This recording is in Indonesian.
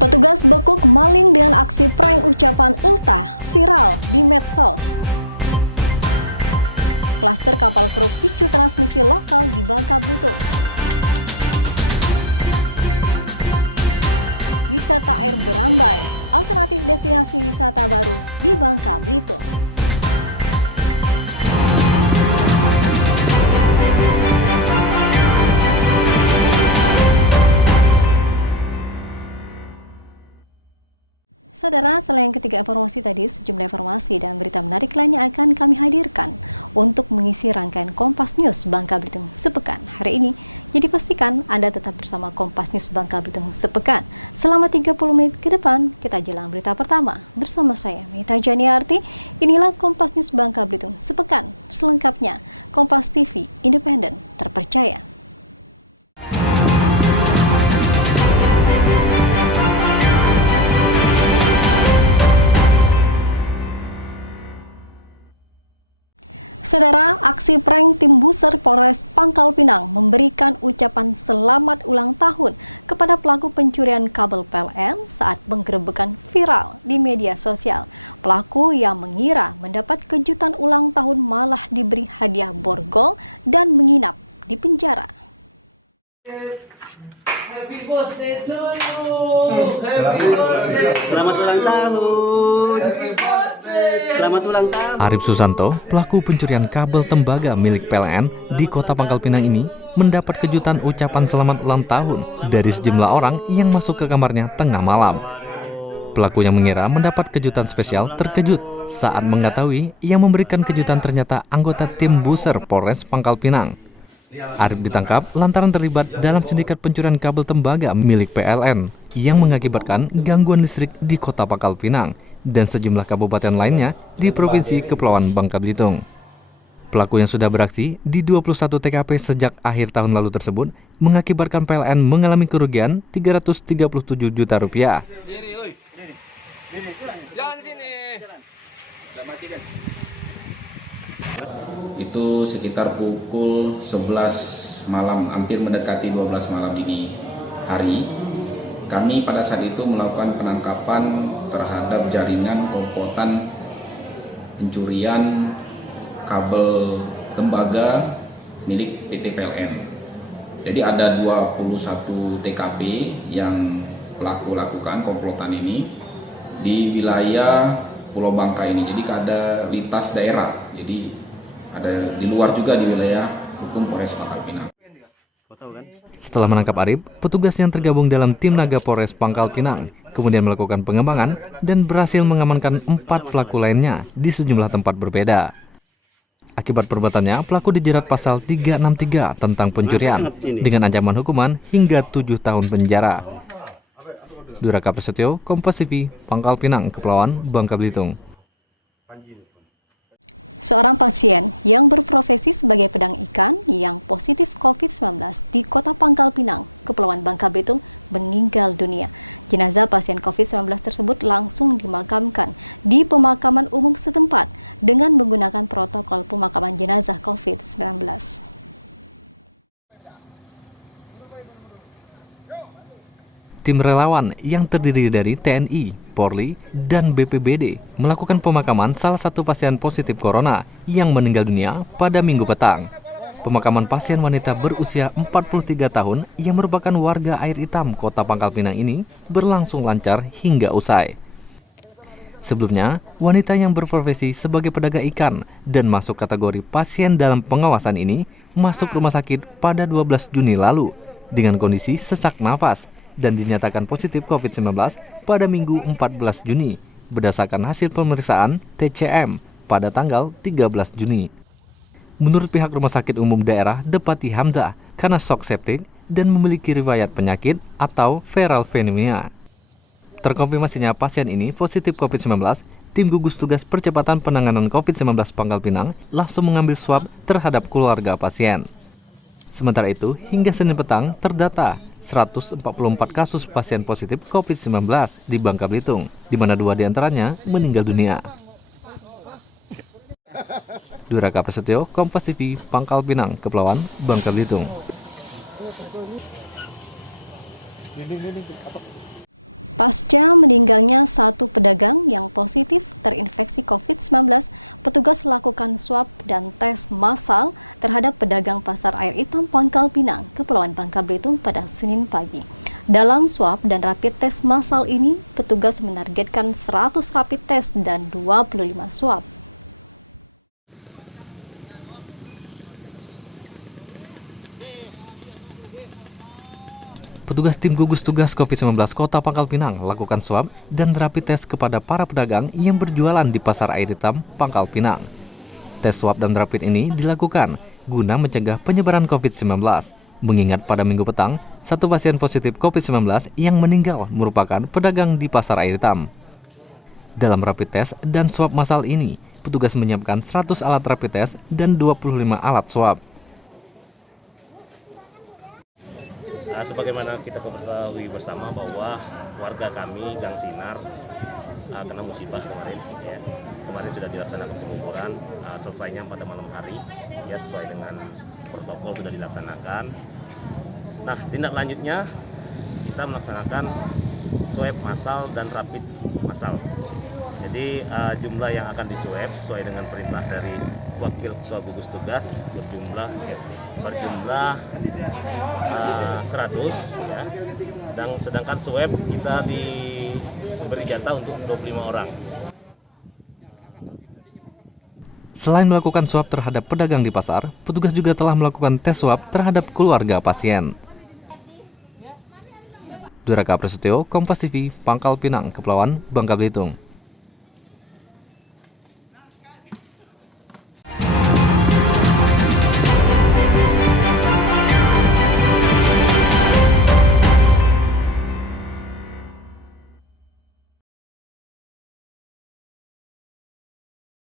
Petugas bekuk maling dengan aksi prank ucapan ultah viral di medsos. Klaster kapal kru picu transmisi lokal di Bangka Belitung. Wisata air Berambai, alternatif destinasi wisata baru di Bangka Belitung. Saudara, selain ketiga informasi tadi, sejumlah informasi dan berita menarik lainnya akan kami hadirkan untuk mengisi rangkaian Kompas News Bangka Belitung sepekan hari ini. Jadi pastikan Anda tetap bersama Kompas News Bangka Belitung sepekan. Selama 30 menit ke depan, kita jelang berita pertama. Bersama saya, Mita Janiarti, inilah Kompas News Bangka Belitung sepekan. Selengkapnya, Kompas TV, independen, terpercaya. Saudara, aksi prank tim Buser Polres Pangkal Pinang memberikan ucapan selamat ulang tahun kepada pelaku pencurian kabel PLN saat penggerebekan viral di media sosial. Pelaku yang mengira mendapat kejutan ulang tahun malah diberi hadiah borgol dan menginap di penjara. Happy birthday to you. Happy birthday. Selamat ulang tahun. Happy birthday. Selamat ulang tahun. Arif Susanto, pelaku pencurian kabel tembaga milik PLN di Kota Pangkal Pinang ini mendapat kejutan ucapan selamat ulang tahun dari sejumlah orang yang masuk ke kamarnya tengah malam. Pelaku yang mengira mendapat kejutan spesial terkejut saat mengetahui yang memberikan kejutan ternyata anggota tim Buser Polres Pangkal Pinang. Arif ditangkap lantaran terlibat dalam sindikat pencurian kabel tembaga milik PLN yang mengakibatkan gangguan listrik di Kota Pangkal Pinang dan sejumlah kabupaten lainnya di Provinsi Kepulauan Bangka Belitung. Pelaku yang sudah beraksi di 21 TKP sejak akhir tahun lalu tersebut mengakibatkan PLN mengalami kerugian 337 juta rupiah. Itu sekitar pukul 11 malam, hampir mendekati 12 malam dini hari. Kami pada saat itu melakukan penangkapan terhadap jaringan komplotan pencurian kabel tembaga milik PT PLN. Jadi ada 21 TKP yang pelaku lakukan komplotan ini di wilayah Pulau Bangka ini. Jadi ada lintas daerah. Jadi ada di luar juga di wilayah hukum Polres Pangkal Pinang. Setelah menangkap Arif, petugas yang tergabung dalam tim Naga Polres Pangkal Pinang kemudian melakukan pengembangan dan berhasil mengamankan 4 pelaku lainnya di sejumlah tempat berbeda. Akibat perbuatannya, pelaku dijerat pasal 363 tentang pencurian dengan ancaman hukuman hingga 7 tahun penjara. Duraka Prasetyo, Kompas TV, Pangkal Pinang, Kepulauan Bangka Belitung. Seorang pasien yang berprofesi sebagai pedang ikan yang positif COVID-19 di Kota Pangkal Pinang, Kepulauan Bangka Belitung, meninggal dunia. Jenazah pasien COVID-19 tersebut langsung dimakamkan di pemakaman umum setempat dengan menggunakan protokol pemakaman jenazah COVID-19. Tim relawan yang terdiri dari TNI, Polri, dan BPBD melakukan pemakaman salah satu pasien positif corona yang meninggal dunia pada Minggu petang. Pemakaman pasien wanita berusia 43 tahun yang merupakan warga Air Hitam Kota Pangkal Pinang ini berlangsung lancar hingga usai. Sebelumnya, wanita yang berprofesi sebagai pedagang ikan dan masuk kategori pasien dalam pengawasan ini masuk rumah sakit pada 12 Juni lalu dengan kondisi sesak nafas dan dinyatakan positif COVID-19 pada Minggu 14 Juni berdasarkan hasil pemeriksaan TCM pada tanggal 13 Juni. Menurut pihak Rumah Sakit Umum Daerah Depati Hamzah, karena shock septic dan memiliki riwayat penyakit atau viral pneumonia. Terkonfirmasinya pasien ini positif COVID-19, tim gugus tugas percepatan penanganan COVID-19 Pangkal Pinang langsung mengambil swab terhadap keluarga pasien. Sementara itu, hingga Senin petang terdata 144 kasus pasien positif COVID-19 di Bangka Belitung, di mana 2 diantaranya meninggal dunia. Duraka Prasetyo, Kompas TV, Pangkal Pinang, Kepulauan Bangka Belitung. Pasca meninggalnya satu pedagang yang positif terinfeksi COVID-19, petugas lakukan swab dan tes massal terhadap pedagang pasar air hitam Pangkal Pinang, Kepulauan Bangka Belitung pada Senin pagi. Dalam swab dan rapid test massal ini, petugas menargetkan 100 rapid test dan 25 swab. Petugas tim gugus tugas COVID-19 Kota Pangkal Pinang lakukan swab dan rapid test kepada para pedagang yang berjualan di Pasar Air Hitam Pangkal Pinang. Tes swab dan rapid ini dilakukan guna mencegah penyebaran COVID-19. Mengingat pada Minggu petang, satu pasien positif COVID-19 yang meninggal merupakan pedagang di Pasar Air Hitam. Dalam rapid test dan swab massal ini, petugas menyiapkan 100 alat rapid test dan 25 alat swab. Sebagaimana kita ketahui bersama bahwa warga kami Gang Sinar kena musibah kemarin, ya. Kemarin sudah dilaksanakan penguburan, selesainya pada malam hari, ya, sesuai dengan protokol sudah dilaksanakan. Nah, tindak lanjutnya kita melaksanakan swab massal dan rapid massal. Jadi jumlah yang akan diswab sesuai dengan perintah dari Wakil Ketua Gugus Tugas berjumlah 100, ya. Dan sedangkan swab kita diberi jatah untuk 25 orang. Selain melakukan swab terhadap pedagang di pasar, petugas juga telah melakukan tes swab terhadap keluarga pasien. Duraka Prasetyo, Kompas TV, Pangkal Pinang, Kepulauan Bangka Belitung.